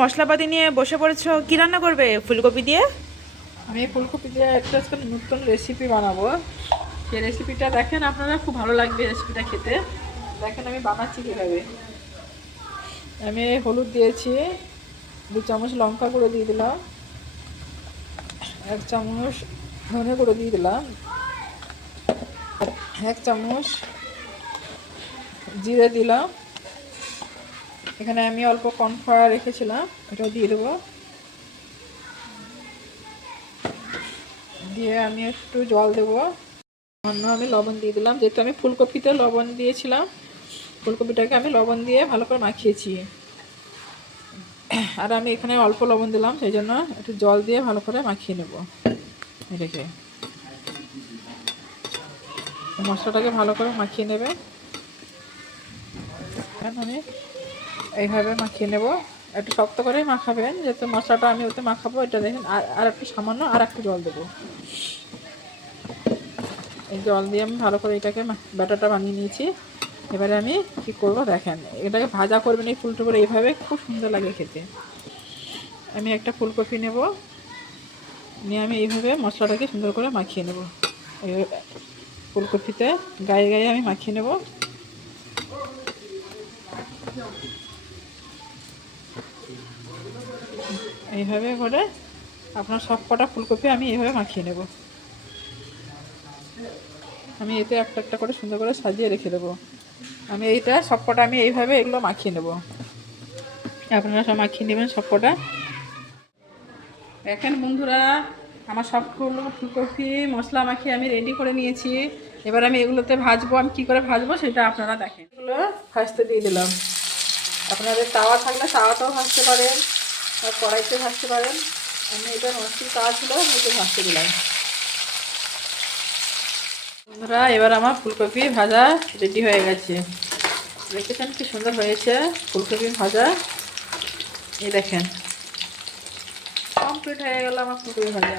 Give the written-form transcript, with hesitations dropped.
মশলাপাতি নিয়ে বসে পড়েছো, কি রান্না করবে? ফুলকপি দিয়ে? আমি ফুলকপি দিয়ে একটা আজকে নতুন রেসিপি বানাবো। সেই রেসিপিটা দেখেন, আপনারা খুব ভালো লাগবে রেসিপিটা খেতে। দেখেন আমি বানাচ্ছি কীভাবে। আমি হলুদ দিয়েছি, 2 চামচ লঙ্কা গুঁড়ো দিয়ে দিলাম, 1 চামচ ধনে গুঁড়ো দিয়ে দিলাম, 1 চামচ জিরে দিলাম। এখানে আমি অল্প কর্নফ্লাওয়ার রেখেছিলাম, এটাও দিয়ে দেবো। দিয়ে আমি একটু জল দেবো। আমি লবণ দিয়ে দিলাম, যেহেতু আমি ফুলকপিতে লবণ দিয়েছিলাম, ফুলকপিটাকে আমি লবণ দিয়ে ভালো করে মাখিয়েছি। আর আমি এখানে অল্প লবণ দিলাম, সেই জন্য একটু জল দিয়ে ভালো করে মাখিয়ে নেব। এটাকে মশলাটাকে ভালো করে মাখিয়ে নেবে। আমি এইভাবে মাখিয়ে নেব। একটু শক্ত করেই মাখাবেন, যেহেতু মশলাটা আমি ওতে মাখাবো। এটা দেখেন, আর একটু সামান্য আর একটু জল দেবো। এই জল দিয়ে আমি ভালো করে এটাকে ব্যাটারটা বানিয়ে নিয়েছি। এবারে আমি কি করব দেখেন, এটাকে ভাজা করবেন এই ফুলটা করে, এইভাবে খুব সুন্দর লাগে খেতে। আমি একটা ফুলকপি নেব, নিয়ে আমি এইভাবে মশলাটাকে সুন্দর করে মাখিয়ে নেব। ফুলকপিতে গায়ে গায়ে আমি মাখিয়ে নেব। এইভাবে করে আপনার সব কটা ফুলকপি আমি এইভাবে মাখিয়ে নেব। আমি এতে একটা একটা করে সুন্দর করে সাজিয়ে রেখে দেবো। আমি এইটা সব কটা আমি এইভাবে এগুলো মাখিয়ে নেব। আপনারা সব মাখিয়ে নেবেন সব কটা। দেখেন বন্ধুরা, আমার সবগুলো ফুলকপি মশলা মাখিয়ে আমি রেডি করে নিয়েছি। এবার আমি এগুলোতে ভাজবো। আমি কী করে ভাজবো সেটা আপনারা দেখেন। এগুলো ভাজতে দিয়ে দিলাম। আপনাদের তাওয়া থাকলে তাওয়াতেও ভাজতে পারেন, আর কড়াইতে ভাজতে পারেন। আমি এটা ননস্টিক তাওয়া ছিল, এতে ভাজতে দিলাম। বন্ধুরা, এবার আমার ফুলকপি ভাজা রেডি হয়ে গেছে। দেখেছেন কি সুন্দর হয়েছে ফুলকপি ভাজা। এই দেখেন, কমপ্লিট হয়ে গেল আমার ফুলকপি ভাজা।